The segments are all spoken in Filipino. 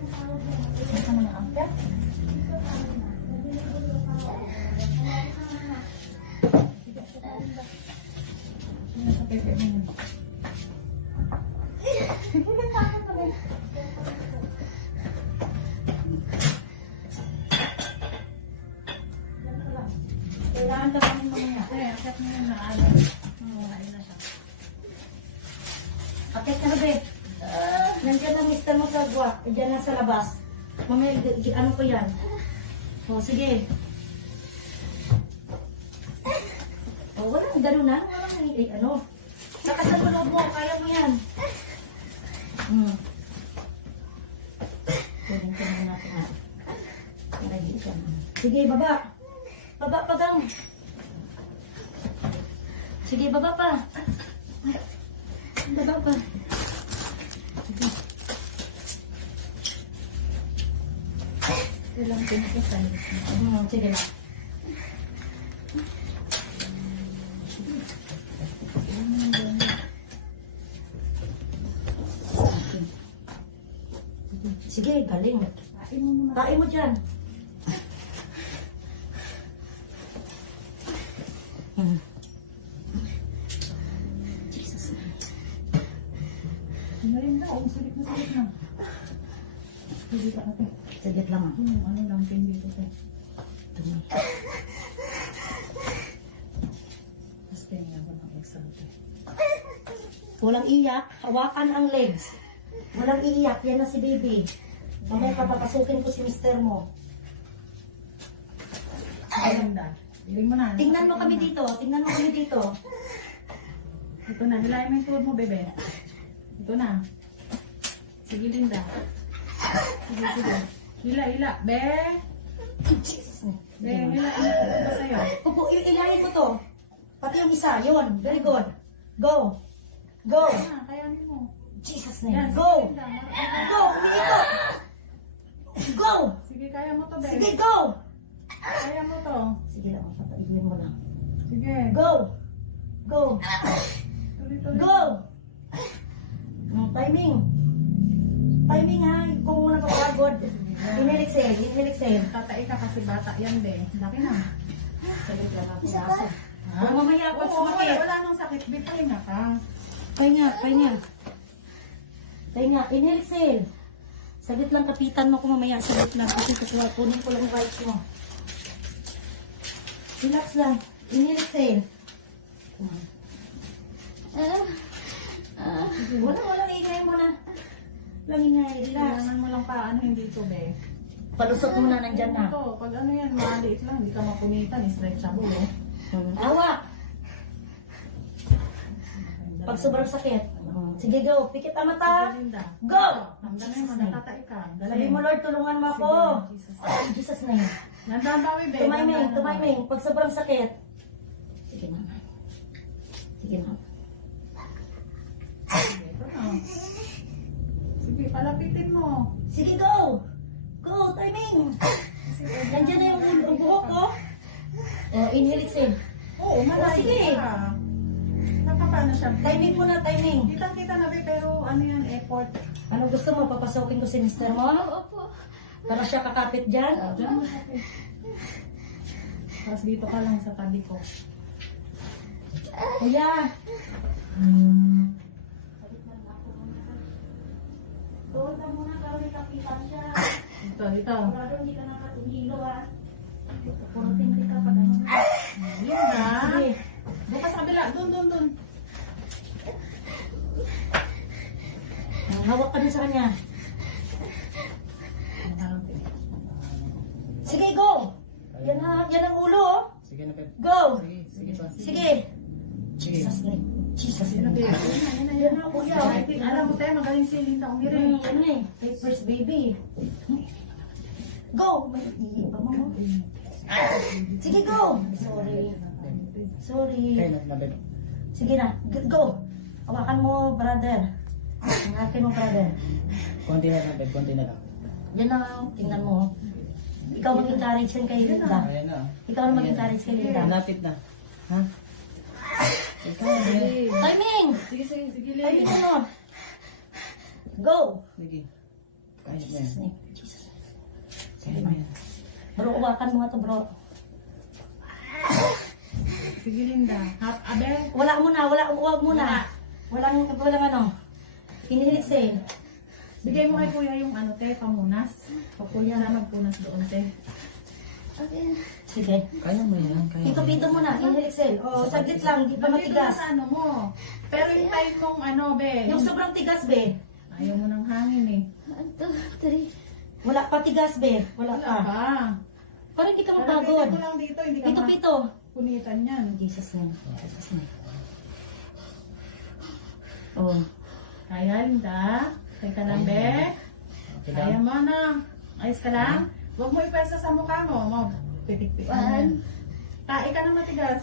Ito naman ang pet. Ano sa pepe mo yun? Kailangan ka ba ng mga akit mo yun na alam. Ayun na siya. Akit na ba eh? Nandiyan ang mister mo sa gwa. Diyan lang sa labas. Mamaya, ano ko yan? O, sige. O, walang gano'n na. Walang ano. Nakasal mo mo. Kaya mo yan. Tingnan natin na. Sige, baba. Baba pa gang. Sige, baba pa. Baba pa. Sige. Kailang pinakasan. Sige lang. Sige, galing. Kain mo dyan. Jesus. Ngayon na, sulit na. Hindi ka ate. Saglit lang ah. Ano lang pin dito te. Tapos tingin ako ng exam te. Walang iyak. Hawakan ang legs. Walang iiyak. Yan na si baby. Mamaya papapasukin ko si mister mo. Maganda. Hiling mo na. Tingnan mo kami dito. Tingnan mo kami dito. Ito na. Hilahin mo yung tuhod mo, bebe. Ito na. Sige, Linda. Sige. Hila. Be. Jesus. Be, hila. Ito ba sa'yo? Pupo, ilahin mo to. Pati yung isa. Yun. Very good. Go. Go. Kayanin mo. Jesus Yan, name. Go. sige, Linda. Go. Umiikot. Go. Sige, kaya mo to, be. Sige, go. Kaya mo to. Sige lang. Patayin mo lang. Sige. Go. Go. Tuloy. Go. Timing. Timing ha. Kung muna papagod. Inhale, exhale. Tatai ka kasi bata yan, be. Laki na. Salit lang ako. Isa pa? Mamaya ako Oo, sumakit. wala nang sakit. Be, pahinga ka. Pahinga. Inhale, exhale. Saglit lang, kapitan mo ko mamaya. Saglit lang. Kasi kunin ko lang yung right mo. Relax lang. Inhale, exhale. Wala. Ingay mo na. Walang ingay. Relax. Kailangan mo lang paano hindi to, be. Palusot muna nandyan na. Ito, pag ano yan, maliit lang, hindi ka mapunitan, stretchable, eh. Awa. Pag sobrang sakit. Sige, go. Pikit ang mata. Linda. Go! Ramdaman mo, natatai ka. Sabi mo, Lord, tulungan mo ako. Sige, Jesus name. Nandabawi, be. Tumayming. Pag sobrang sakit. Sige na. Ito na. Sige, palapitin mo. Sige, go! Go, timing! Nandiyan na yung buhok ko. Inhale, exhale. Oo, malayo sige. ka. Nakapano siya? Timing muna, timing. Kitang-kita na, be, pero ano yan, effort. Ano gusto mo? Papasokin ko si mister mo? Opo. Para siya kakapit dyan? Diyan mo sabi. Tapos dito ka lang sa tabi ko. Kuya! Doon ka muna, para may kapitan siya. Dito. Sigurado hindi ka nakatunghilo ha. Purutin kita pag ano. Yun na. Sige. Bukas sa kabila. Doon. Hawak ka din sa kanya. Sige, go! Yan ang ulo oh. Sige na, Pep. Go! Sige pa. Sige! Jesus name. Jesus Yan na, name. be. Yan na, kuya. Alam mo tayo, magaling si Linda umirin. Ano eh? First baby. Go! May iiba mo. Sige, go! Sorry. Kaya na, Pep. Sige na. Go! Hawakan mo, brother. Hangakin mo, brother. Konti na lang, Pep. Konti na lang. Yan na, tingnan mo. Ikaw mag-encourage yan kay Linda. Ayan na. Ikaw na mag-encourage kay Linda. Malapit na. Ha? Ikaw, Pep. Timing! Sige, Timing mo. Go! Sige. Kaya Jesus name. Jesus. Kaya mo yan. Bro, uwakan mo nga to, bro. Sige, Linda. Abel. Wala muna, huwag muna. Walang ano. Pinilit eh. Bigay mo kay kuya yung ano, te, pamunas. O kuya na magpunas doon, te. Sige. Kaya mo yan. Kaya mo yan. Pito-pito muna, inhale exhale. O, saglit lang, di pa Nandito na matigas. sa ano mo. Pero yung time mong ano, be. Yung sobrang tigas, be. Ayaw mo ng hangin eh. Wala pa tigas, be. Wala Wala pa. pa. Parang hindi ka Pero mapagod. ko lang dito, hindi ka Pito-pito. punitan yan. Jesus name. Jesus name. Oh. Kaya, Linda. Teka lang, be. Okay Kaya lang. mo na. Ayos ka lang? Huwag mo ipesa sa mukha mo. Pitik-tik mo yan. Tae ka na matigas.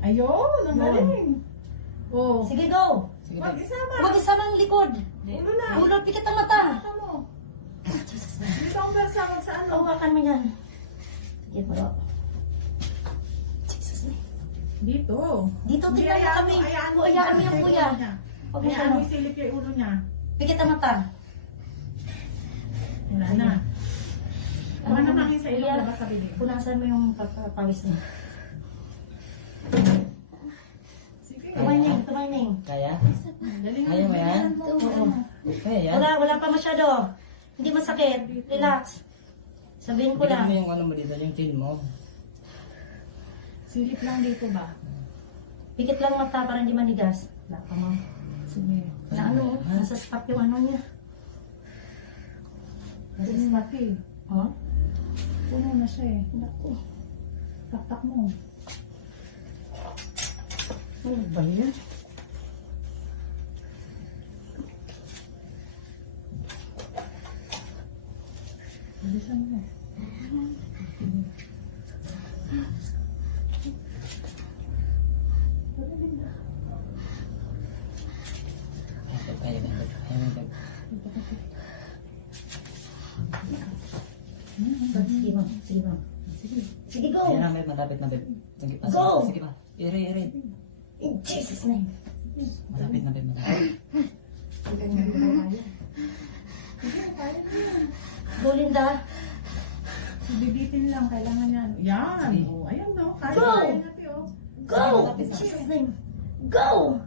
Ayun, ang galing. Oh. Sige, go. Sige, Wag babe. isama. Huwag isa ng likod. Ulo na. Ulol, pikit ang mata. Mata mo. Jesus name. Dito ang versa, wag sa ano. Hawakan mo yan. Sige, bro. Jesus name. Dito. Dito, Hindi, tingnan mo hayaan kami. hayaan O, hayaan mo yung kuya. Huwag mo Hayaan mo ano. isilip yung ulo niya. Pikit ang mata. Wala na. Wala na hangin sa ilong, Kuya, labas sa bibig. punasan mo yung pawis niya. Sige. Tumayming. Kaya? Galing Kaya mo yan? Oo. Kaya yan? Wala pa masyado. Hindi masakit. Relax. Sabihin ko Bigyan lang. mo yung ano mo dito, yung chin mo. Silip lang dito ba? Pikit lang mata para hindi manigas. Wala pa mo. Sige. Na ano, nasa spot yung ano niya. Nasa Sige, spot. Maki. Oh? Puno na siya eh. Naku. Taktak mo. Ano ba yan? Bilisan mo. Kaya mo, babe. Kaya mo, babe. Sige, ma'am. Sige, ma'am. Sige, go. Kaya na, babe. Malapit na, babe. Sige pa. Go! Sige pa. Iri. In Jesus' name. Malapit na, babe. Malapit. Go, Linda. Bibitin lang, kailangan yan. Yan! Sige. Oh, ayan no. Kaya Go! kaya natin oh. Go! In Jesus' name. Go!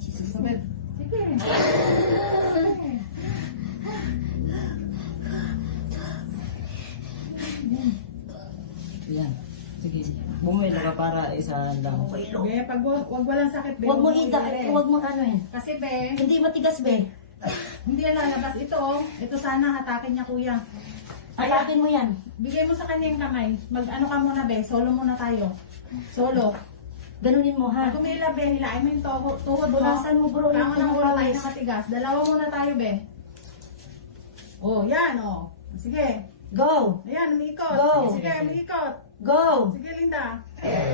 Jesus' name. Sige. Yan. Sige. Bumuwi na ka para isa lang. Be, pag wag walang sakit, be. Huwag mo huwag ida, iire. huwag mo ano eh. Kasi be, Hindi matigas, be. hindi yan lalabas. Ito oh. Ito sana hatakin niya kuya. Atakin mo yan. Bigay mo sa kanya yung kamay. Mag-ano ka muna be. Solo muna tayo. Solo. Ganunin mo, ha? Pag kumila be, hilain mo yung tuhod mo. Bunasan mo, bro, yung Kama ng ulo tayo pawis. na matigas. Dalawa muna tayo be. Oh, yan oh. Sige. Go! Ayan, umiikot. Go. Sige, umiikot. Go! Sige, Linda.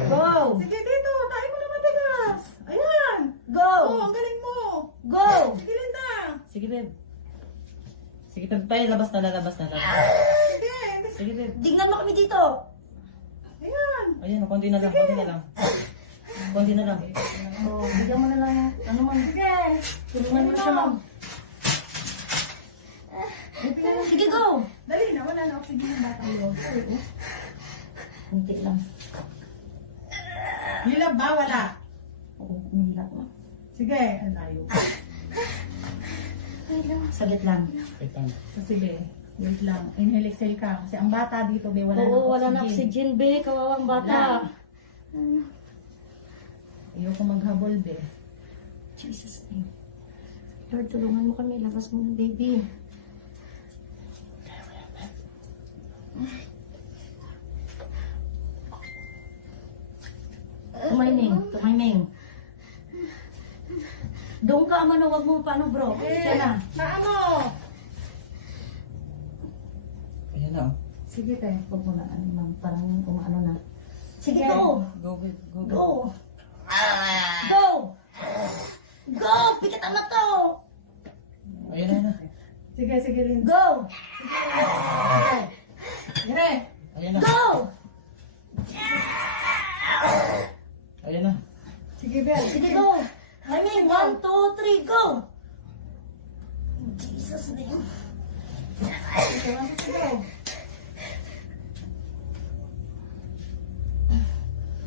Go! Sige, dito. Tayo mo na matigas. Ayan. Go! Oh, ang galing mo. Go! Sige, Linda. Sige, babe. Sige, tayo. Labas na, lalabas na. Sige. Sige, babe. Tingnan mo kami dito. Ayan. Ayan, konti na lang. Konti na lang. Konti na lang. Oh, bigyan mo na lang. Ano man. Sige. Tulungan mo siya, ma'am. Sige, go! Dali na, wala na oxygen ng bata mo. Kunti lang. Hilab ba? Wala. Oo, umihilap mo. Sige. Ang layo. Saglit lang. Wait lang. Kasi be, wait lang. Inhale, exhale ka. Kasi ang bata dito, be, wala Oo, wala na na oxygen, be. Kawawang bata. Ayoko maghabol, be. Jesus name. Lord, tulungan mo kami. Labas mo ng baby. Tumayming. Doon ka, amano, wag mo paano, bro. Siya na. Paano? Ayan na, oh. Sige, te. Wag mo na, ano, ma'am. Parang umaano na. Sige, Sige. go! Go, babe. Go, go. Go! Go! Go! Pikit ang mato! Ayan na. Sige, sige, Linda. Go! Dire. Ayan na. Go! Ayan na. Sige, Bel. Sige, go! I mean, 1, 2, 3, go! In Jesus' name. Sige, 1, 2, 3, go.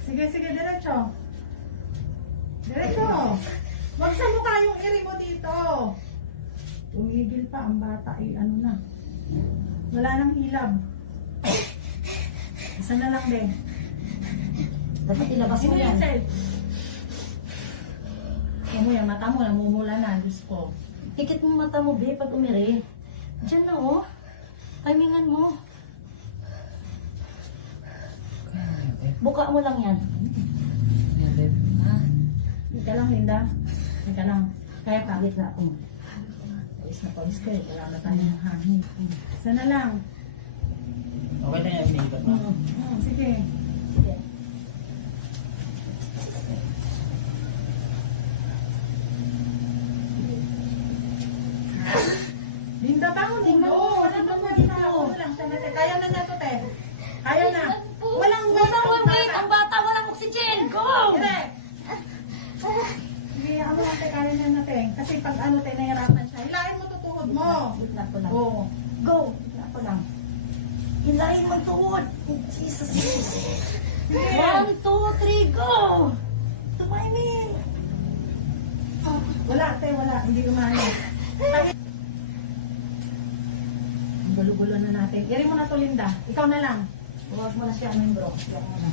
Sige, sige, diretso. Diretso. Wag sa mukha yung iri mo dito. Tumigil pa ang bata. Ano na. Wala nang hilab. Isa na lang, be. Dapat ilabas mo Sige, yan. Sel. Ano yan, mata mo, namumula na. Diyos ko. Pikit mo mata mo, be, pag umiri. Diyan na, oh. Timingan mo. Buka mo lang yan. Hindi ka lang, Linda. Hindi ka lang. Kaya ka. Pikit na ako. Pawis na pawis ka eh. Wala na tayo ng hangin. Isa na lang. Okay na yan, iniibat na. Sige. Sige. Linda, bangon Tingnan mo. mo, Wala tingnan na mo po dito. isa. Ulo lang. Siya, Kaya na niya to, te. Kaya na. Walang Wait, ang bata, walang oxygen. Go! Direk. Hindi, ano natin, kaya na natin. Kasi pag ano, te, nahirapan siya. Hilahin mo tutuhod mo. Gitna ko lang. Oo. Go! Gitna ko lang. Hilahin mo ang tuhod. Jesus. 1, 2, 3, go! Tumiming. Wala, te, wala. Hindi umano. Ang gulo-gulo na natin. Iri mo na to, Linda. Ikaw na lang. Huwag mo na siya, ano bro. Huwag mo na.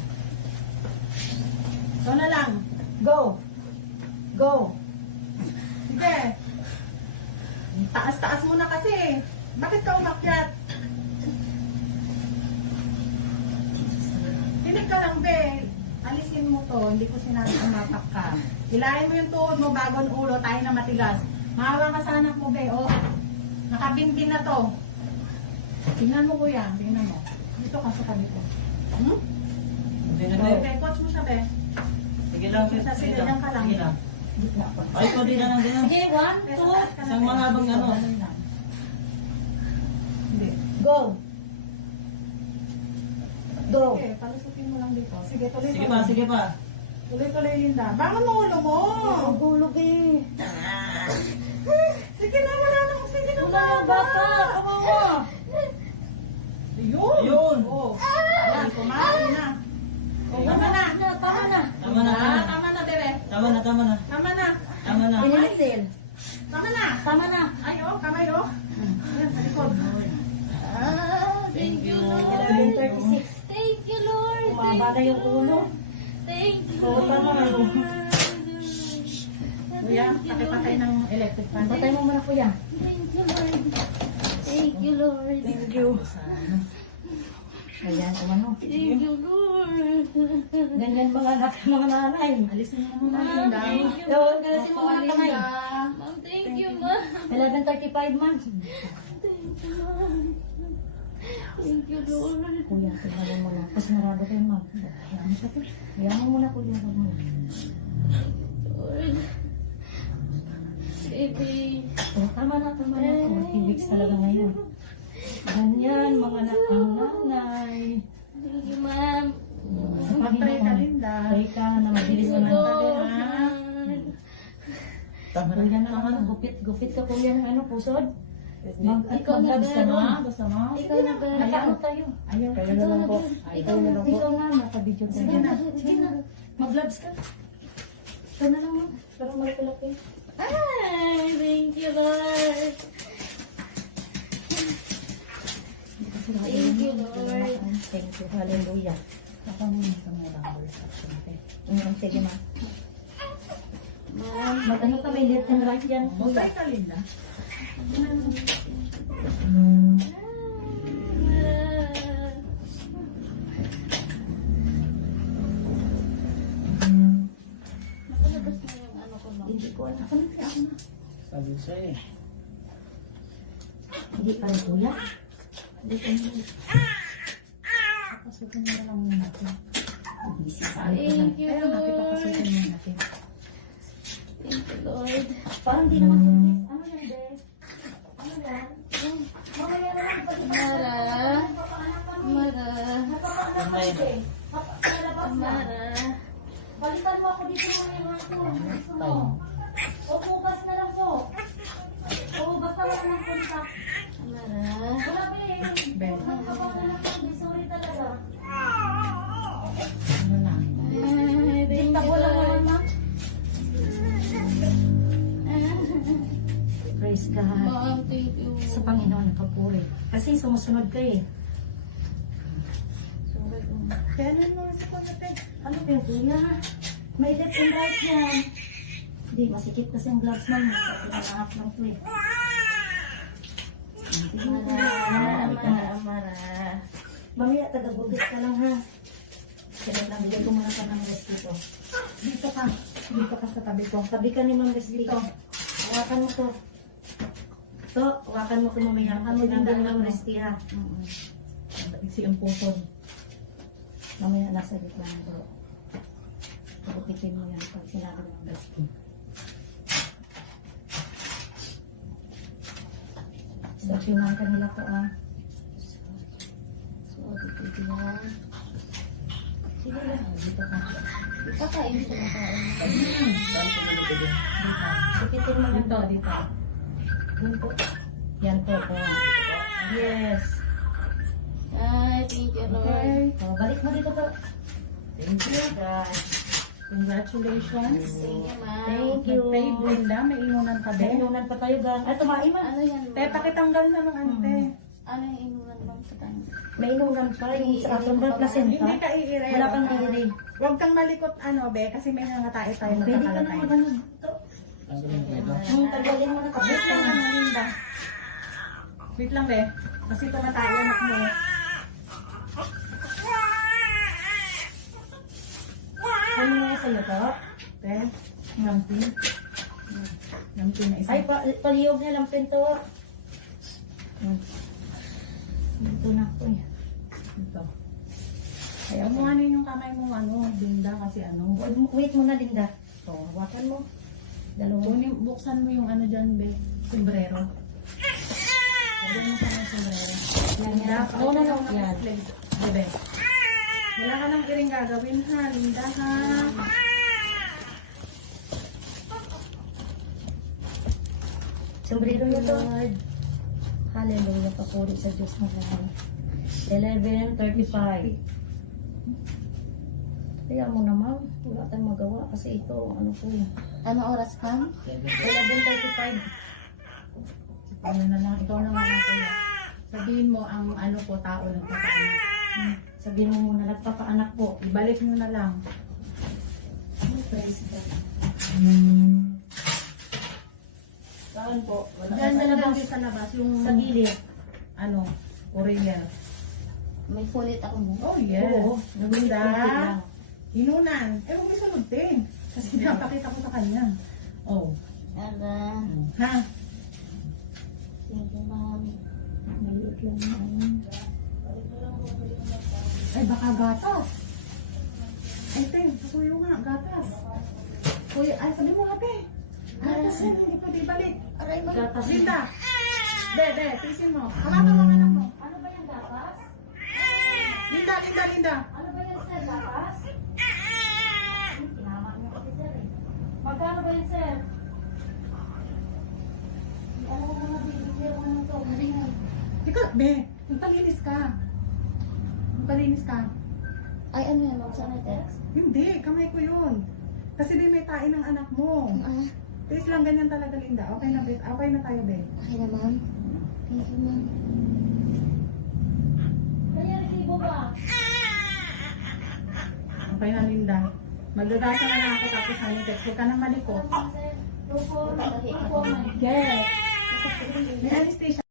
Ikaw na lang. Go! Go! Sige. Taas-taas mo na kasi. Bakit ka umakyat? Tinig ka lang, be. Alisin mo to. Hindi ko sinabi umapak ka. Hilahin mo yung tuhod mo bago ang ulo. Tayo na matigas. Mahawa ka sa anak mo, be. Oh. Nakabinbin na to. Tingnan mo, kuya. Tingnan mo. Dito ka sa tabi ko. Hmm? Hindi na, Okay, be. coach mo siya, be. Sige lang, sis. Sige, Sige lang. diyan ka lang. Sige lang. Gitna ko. Ay, ko din na lang, din na. Sige, 1, 2, Isang mahabang ano. Hindi. go! Go! Sige, palusutin mo lang dito. Sige, tuloy-tuloy. Sige pa, sige pa. Tuloy-tuloy, Linda. Bangon mo ulo mo. Magulog eh. Sige na, wala nang sige na. Wala na, bata. Kawawa. Ayun. Ayun. Oh. Ayan, kumain na. Oh, tama na. Tama na. Tama na, tama na. Tama na, bebe. Tama na, tama na. Tama na. Tama na. Pinilisil. Tama na. Tama na. Ay, oh, kamay, oh. Ayan, sa likod. Thank you. 11:36. Thank you, Lord. Umaba na yung ulo. Thank you, Oo, tama na. Kuya, pakipatay ng electric fan. Patay mo muna, kuya. Thank you, Lord. Thank you, Lord. Thank you. Ayan, umano. Thank you, Lord. Ganyan mga anak, mga nanay. Alisin mo muna, Linda. Thank you, Yun, ganasin mo muna kamay. Ma'am. Thank you, Ma'am. 11:35 man. Thank you, Ma'am. Thank you, Lord. Kuya, tingnan mo muna. Kasi narado kayo, ma'am. Hayaan mo siya, kuya. Hayaan mo muna, kuya. Huwag mo. Lord. Baby. Oh, tama na, tama na. 40 weeks talaga ngayon. Ganyan, mga anak ang nanay. Thank you, Ma'am. Sa Mag-pray ka, Panginoon. Linda. Pray ka na mabilis Thank you, naman. Lord. Tama na. Kuya na, gupit ka kuya ng ano, pusod. Ikaw na Mag-gloves ka ba? doon. Gusto mo? Ikaw na ba? Nakaano tayo. Ayaw. Ikaw na ba? Ikaw na ba? Ikaw na, nakabidyo ka. Sige na. Sige na. Mag-gloves ka. Ikaw na lang, ma'am. Parang malaki-laki. Ay, thank you, Lord. Thank you, Lord. Thank you. Hallelujah. Ako mo yung kamay lang. Sige, ma'am. Ma'am. Mag-ano ka, may left and right yan. Bukay ka, Linda. Nakalabas na yung ano ko, Ma'am. Hindi ko alam. Ako na, ako na. Sabi ko sa'yo eh. Hindi pa rin, kuya. Hindi ka nyo. Papasukin mo lang muna natin. Busy sa Thank you, Kaya natin Lord. papasukin muna natin. Thank you, Lord. Parang di naman tumis. Ano yan, be? Ano yan? Mamaya na lang. Mara. Mara. Napapaanak ka, be. Napalabas na. Mara. Balikan mo ako dito mamaya nga ako. Gusto mo? O bukas na lang po. O basta wala ng kontak. Amara. Wala pa eh. Ben. Sorry talaga. Ano na? Ay, thank you, Lord. Praise God. Ma'am, thank you. Sa Panginoon nakapuri. Kasi sumusunod ka eh. Sorry po. Kaya ano yung mga sakot natin? Ano ba yung kuya? May left and right yan. Hindi, masikip kasi ang gloves mo. Sabi na lahat lang to eh. Amara. Mamaya, taga-gubit ka lang ha. Kaya lang, bigay ko muna ka ng rest dito. Dito ka. Dito ka sa tabi ko. Sabi ka ni Ma'am Rest dito. Hawakan mo to. To, hawakan mo ko mamaya. Ano din din Ma'am Rest ha. Iksi ang puso. Mamaya nasa gitna ng bro. Pagupitin mo yan pag sinabi ng Rest. Saksyonan ka nila to ah. Sorry po yan. Sige lang. Dito ka. Kakain ko na kain. Gupitin mo lang Dito, to. dito. Yan po. Yan po po. Yes. Ay, thank you, Lord. Okay. Oh, balik mo dito to. Thank you. God. Congratulations. Thank you, ma'am. Thank you. Nag-pray, Brenda. May inunan ka din. Inunan pa tayo gan. Ay, tumain man. Ano yan, Te, ma'am? pakitanggal na ng ante. Ano yung inulan, ma'am, sa tanong? May inunan pa. Yung sa atong placenta. Hindi ka iire. Wala kang narinig. Huwag kang malikot, be, kasi may nangatay tayo Pwede ka na magkakalatay. mag-ano dito. Yung tagalin mo na Wait kapit lang, ka. Linda. Wait lang, be. Kasi tumatay anak mo. Ano nga sa'yo to? Be, ngampin. Ngampin na isa. Ay, paliyog niya lang pinto. Dito na ako eh. Ito. Kaya mo ano yung kamay mo, Linda, kasi Wait muna, Linda. Ito, hawakan mo. Dalawa. Buksan mo yung dyan, be. Sombrero. Lagyan mo sa mga sombrero. Yan, Linda, yan. Oo, na lang. Yan. Bebe. Wala ka nang iring gagawin, ha, Linda, ha? Sombrero niyo to. Hallelujah, papuri sa Diyos ng lahat. 11:35. Kaya mo naman, wala tayong magawa kasi ito, ano po eh. Ano oras, ma'am? 11:35. Ano na lang, ikaw na nga lang kuya. Sabihin mo ang ko, tao nagpapaanak. Sabihin mo muna, nagpapaanak po. Ibalik mo na lang. Praise God. Saan po? Diyan sa labas. Sa labas, yung Sa gilid. Oriel. May fulit ako mo. Oh, yes. Oo. Linda, lang. inunan. Huwag mo sunod din. Kasi napakita ko sa kanya. Oh. Ala. Ha? Thank you, ma'am. Maliit lang yan. Ay, baka gatas. Ay, te, kasuyo nga, gatas. Kuya, ay, sabi mo nga, te. Gatas yan, hindi pwede balik. Aray, ma'am. Gatas. Linda! De, tisin mo. Hawakan mo anak mo. Ano ba yung gatas? Linda. Ano ba yan, sir? Gatas? Tinama niyo kasi, sir eh. Magkano ba yun, sir? Ano ko mga bibigyan ko ng to? Ikaw, be, magpalinis ka. Magpalinis ka. Ay, ano yan, ma'am? Saan text? Hindi, kamay ko yun. Kasi be, may tain ng anak mo. Ah, Tiis lang ganyan talaga, Linda. Okay na, be. Okay na tayo, be. okay na, ma'am. Thank you, ma'am. Kaya resibo ba? Okay na, Linda. Magdadasa na lang ako tapos text. Huwag ka nang malikot. Sir, 2 Tahi ka. 4 Yes. May anesthesia.